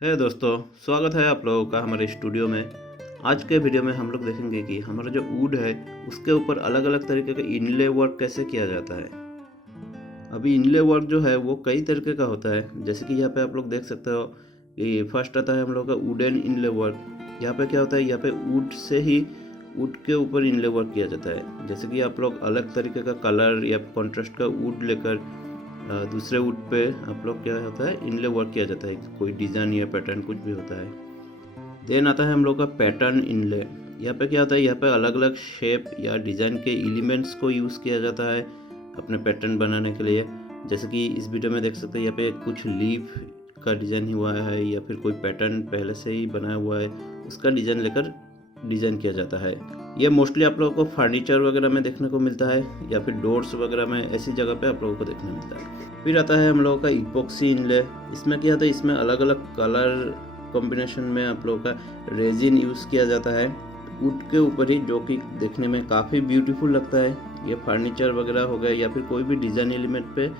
है दोस्तों, स्वागत है आप लोगों का हमारे स्टूडियो में। आज के वीडियो में हम लोग देखेंगे कि हमारा जो वुड है उसके ऊपर अलग अलग तरीके का इनले वर्क कैसे किया जाता है। अभी इनले वर्क जो है वो कई तरीके का होता है, जैसे कि यहाँ पे आप लोग देख सकते हो कि फर्स्ट आता है हम लोग का वुडन इनले वर्क। यहाँ पे क्या होता है, यहाँ पे वुड से ही वुड के ऊपर इनले वर्क किया जाता है। जैसे कि आप लोग अलग तरीके का कलर या कॉन्ट्रास्ट का वुड लेकर दूसरे वुड पे आप लोग क्या होता है इनले वर्क किया जाता है, कोई डिज़ाइन या पैटर्न कुछ भी होता है। देन आता है हम लोग का पैटर्न इनले। यहाँ पे क्या होता है, यहाँ पे अलग अलग शेप या डिज़ाइन के एलिमेंट्स को यूज़ किया जाता है अपने पैटर्न बनाने के लिए। जैसे कि इस वीडियो में देख सकते हैं, यहाँ पे कुछ लीफ का डिज़ाइन हुआ है या फिर कोई पैटर्न पहले से ही बनाया हुआ है, उसका डिज़ाइन लेकर डिज़ाइन किया जाता है। ये मोस्टली आप लोगों को फर्नीचर वगैरह में देखने को मिलता है या फिर डोर्स वगैरह में, ऐसी जगह पे आप लोगों को देखने मिलता है। फिर आता है हम लोगों का इपॉक्सी इनले। इसमें क्या होता है, इसमें अलग अलग कलर कॉम्बिनेशन में आप लोगों का रेजिन यूज़ किया जाता है वुड के ऊपर ही, जो कि देखने में काफ़ी ब्यूटीफुल लगता है। ये फर्नीचर वगैरह हो गया या फिर कोई भी डिज़ाइन एलिमेंट पे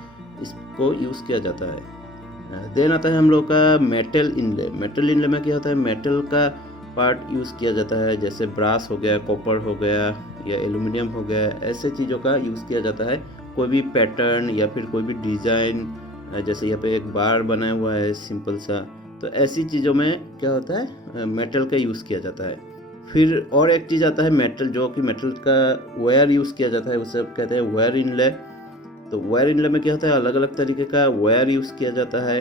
इसको यूज़ किया जाता है। देन आता है हम लोग का मेटल इनले। मेटल इनले में क्या होता है, मेटल का पार्ट यूज़ किया जाता है, जैसे ब्रास हो गया, कॉपर हो गया या एल्यूमिनियम हो गया, ऐसे चीज़ों का यूज़ किया जाता है कोई भी पैटर्न या फिर कोई भी डिज़ाइन। जैसे यहाँ पे एक बार बना हुआ है सिंपल सा, तो ऐसी चीज़ों में क्या होता है मेटल का यूज़ किया जाता है। फिर और एक चीज़ आता है मेटल, जो कि मेटल का वायर यूज़ किया जाता है, उसे कहते हैं वायर इनले। तो वायर इनले में क्या होता है, अलग अलग तरीके का वायर यूज़ किया जाता है,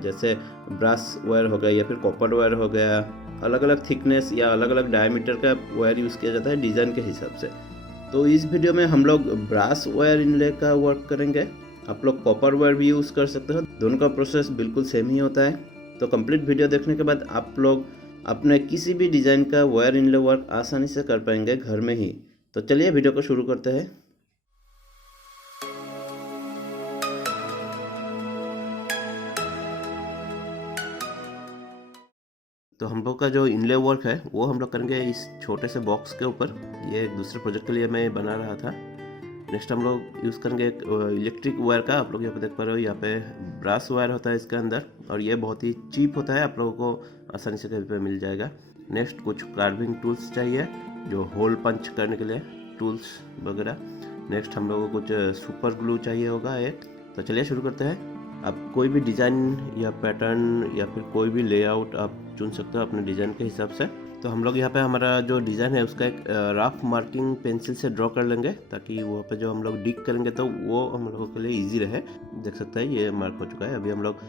जैसे ब्रास वायर हो गया या फिर कॉपर वायर हो गया। अलग अलग थिकनेस या अलग अलग डायमीटर का वायर यूज़ किया जाता है डिज़ाइन के हिसाब से। तो इस वीडियो में हम लोग ब्रास वायर इनले का वर्क करेंगे। आप लोग कॉपर वायर भी यूज़ कर सकते हो, दोनों का प्रोसेस बिल्कुल सेम ही होता है। तो कंप्लीट वीडियो देखने के बाद आप लोग अपने किसी भी डिज़ाइन का वायर इनले वर्क आसानी से कर पाएंगे घर में ही। तो चलिए वीडियो को शुरू करते हैं। तो हम लोग का जो इनले वर्क है वो हम लोग करेंगे इस छोटे से बॉक्स के ऊपर। ये एक दूसरे प्रोजेक्ट के लिए मैं बना रहा था। नेक्स्ट हम लोग यूज़ करेंगे एक इलेक्ट्रिक वायर का। आप लोग यहाँ पे देख पा रहे हो, यहाँ पे ब्रास वायर होता है इसके अंदर, और ये बहुत ही चीप होता है, आप लोगों को आसानी से कहीं पे मिल जाएगा। नेक्स्ट कुछ कार्विंग टूल्स चाहिए, जो होल पंच करने के लिए टूल्स वगैरह। नेक्स्ट हम लोगों को कुछ सुपर ग्लू चाहिए होगा एक। तो चलिए शुरू करते हैं। आप कोई भी डिज़ाइन या पैटर्न या फिर कोई भी लेआउट आप चुन सकते हो अपने डिज़ाइन के हिसाब से। तो हम लोग यहाँ पे हमारा जो डिज़ाइन है उसका एक रफ मार्किंग पेंसिल से ड्रॉ कर लेंगे, ताकि वहाँ पे जो हम लोग डिक करेंगे तो वो हम लोगों के लिए इजी रहे। देख सकते हैं ये मार्क हो चुका है। अभी हम लोग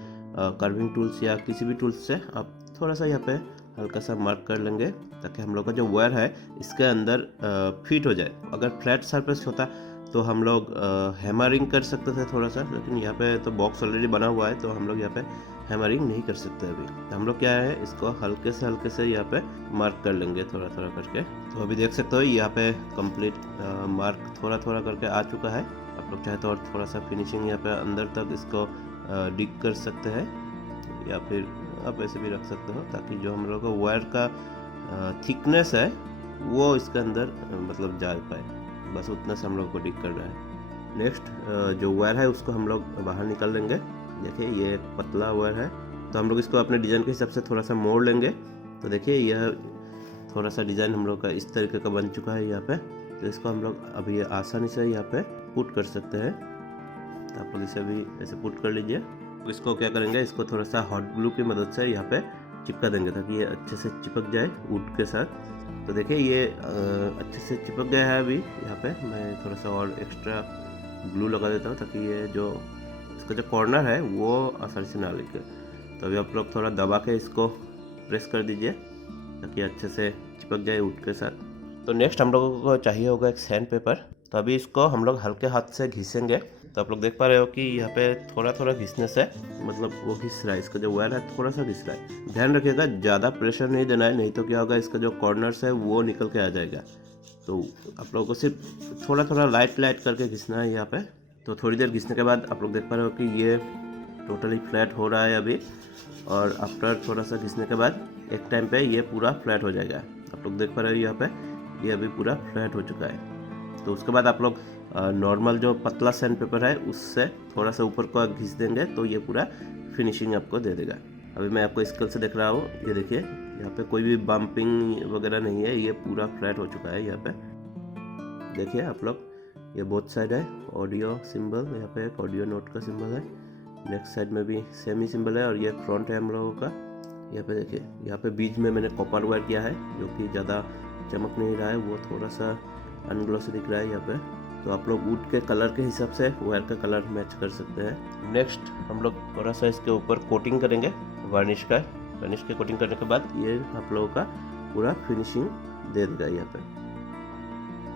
कर्विंग टूल्स या किसी भी टूल्स से आप थोड़ा सा यहाँ पे हल्का सा मार्क कर लेंगे, ताकि हम लोग का जो वायर है इसके अंदर फिट हो जाए। अगर फ्लैट सरफेस होता तो हम लोग हैमरिंग कर सकते थे थोड़ा सा, लेकिन यहाँ पे तो बॉक्स ऑलरेडी बना हुआ है, तो हम लोग यहाँ पे हैमरिंग नहीं कर सकते अभी। तो हम लोग क्या है, इसको हल्के से यहाँ पे मार्क कर लेंगे थोड़ा थोड़ा करके। तो अभी देख सकते हो यहाँ पे कंप्लीट मार्क थोड़ा थोड़ा करके आ चुका है। आप लोग चाहे तो और थोड़ा सा फिनिशिंग यहाँ पे अंदर तक इसको डिग कर सकते हैं, या फिर आप ऐसे भी रख सकते हो, ताकि जो हम लोग का वायर का थिकनेस है वो इसके अंदर मतलब जा पाए। बस उतना से हम लोग को डिग करना है। नेक्स्ट जो वायर है उसको हम लोग बाहर निकाल लेंगे। देखिए ये एक पतला वायर है, तो हम लोग इसको अपने डिज़ाइन के हिसाब से थोड़ा सा मोड़ लेंगे। तो देखिए यह थोड़ा सा डिज़ाइन हम लोग का इस तरीके का बन चुका है यहाँ पे। तो इसको हम लोग अभी आसानी से यहाँ पे पुट कर सकते हैं। तो आप लोग इसे अभी ऐसे पुट कर लीजिए। इसको क्या करेंगे, इसको थोड़ा सा हॉट ग्लू की मदद से यहाँ पे चिपका देंगे, ताकि ये अच्छे से चिपक जाए वुड के साथ। तो देखिए ये अच्छे से चिपक गया है। अभी यहाँ पे मैं थोड़ा सा और एक्स्ट्रा ग्लू लगा देता हूँ, ताकि ये जो इसका जो कॉर्नर है वो आसानी से ना लगे। तो अभी आप लोग थोड़ा दबा के इसको प्रेस कर दीजिए, ताकि अच्छे से चिपक जाए वुड के साथ। तो नेक्स्ट हम लोगों को चाहिए होगा एक सैंड पेपर। तो अभी इसको हम लोग हल्के हाथ से घिसेंगे। तो आप लोग देख पा रहे हो कि यहाँ पे थोड़ा थोड़ा घिसने से मतलब वो घिस रहा है, इसका जो वायर है थोड़ा सा घिस रहा है। ध्यान रखिएगा ज़्यादा प्रेशर नहीं देना है, नहीं तो क्या होगा, इसका जो कॉर्नर्स है वो निकल के आ जाएगा। तो आप लोगों को सिर्फ थोड़ा थोड़ा लाइट करके घिसना है यहाँ पे। तो थोड़ी देर घिसने के बाद आप लोग देख पा रहे हो कि ये टोटली फ्लैट हो रहा है अभी, और आफ्टर थोड़ा सा घिसने के बाद एक टाइम पे ये पूरा फ्लैट हो जाएगा। आप लोग देख पा रहे हो यहाँ पे ये अभी पूरा फ्लैट हो चुका है। तो उसके बाद आप लोग नॉर्मल जो पतला सैंड पेपर है उससे थोड़ा सा ऊपर को घिस देंगे, तो ये पूरा फिनिशिंग आपको दे देगा। अभी मैं आपको स्केल से दिख रहा हूँ, ये देखिए यहाँ पे कोई भी बम्पिंग वगैरह नहीं है, ये पूरा फ्लैट हो चुका है। यहाँ पे देखिए आप लोग, ये बोथ साइड है ऑडियो सिंबल, यहाँ पे एक ऑडियो नोट का सिंबल है, नेक्स्ट साइड में भी सेम ही सिंबल है, और ये फ्रंट है हम लोगों का। यहाँ पे देखिए, यहाँ पे बीच में मैंने कॉपर वायर किया है, जो कि ज़्यादा चमक नहीं रहा है, वो थोड़ा सा अनग्लॉसी दिख रहा है यहाँ पे। तो आप लोग वुड के कलर के हिसाब से वायर का कलर मैच कर सकते हैं। नेक्स्ट हम लोग थोड़ा सा इसके ऊपर कोटिंग करेंगे वार्निश का। वार्निश के कोटिंग करने के बाद ये आप लोगों का पूरा फिनिशिंग दे देगा यहाँ पे।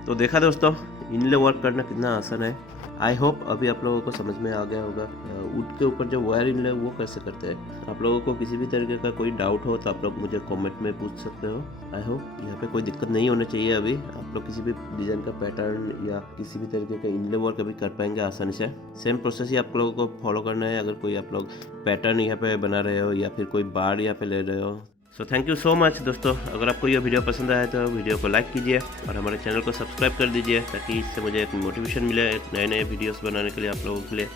तो देखा दोस्तों, इनले वर्क करना कितना आसान है। आई होप अभी आप लोगों को समझ में आ गया होगा वुड के ऊपर जो वायर इनले वो कैसे करते हैं। आप लोगों को किसी भी तरीके का कोई डाउट हो तो आप लोग मुझे कमेंट में पूछ सकते हो। आई होप यहाँ पे कोई दिक्कत नहीं होनी चाहिए। अभी आप लोग किसी भी डिज़ाइन का पैटर्न या किसी भी तरीके का इनले वर्क अभी कर पाएंगे आसानी से। सेम प्रोसेस ही आप लोगों को फॉलो करना है। अगर कोई आप लोग पैटर्न यहाँ पे बना रहे हो या फिर कोई बार यहाँ पे ले रहे हो। So thank you so much दोस्तों। अगर आपको ये वीडियो पसंद आया तो वीडियो को लाइक कीजिए और हमारे चैनल को सब्सक्राइब कर दीजिए, ताकि इससे मुझे एक मोटिवेशन मिले एक नए वीडियोस बनाने के लिए आप लोगों के लिए।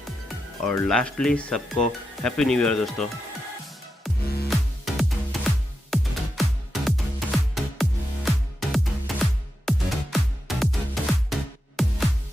और लास्टली सबको हैप्पी न्यू ईयर दोस्तों।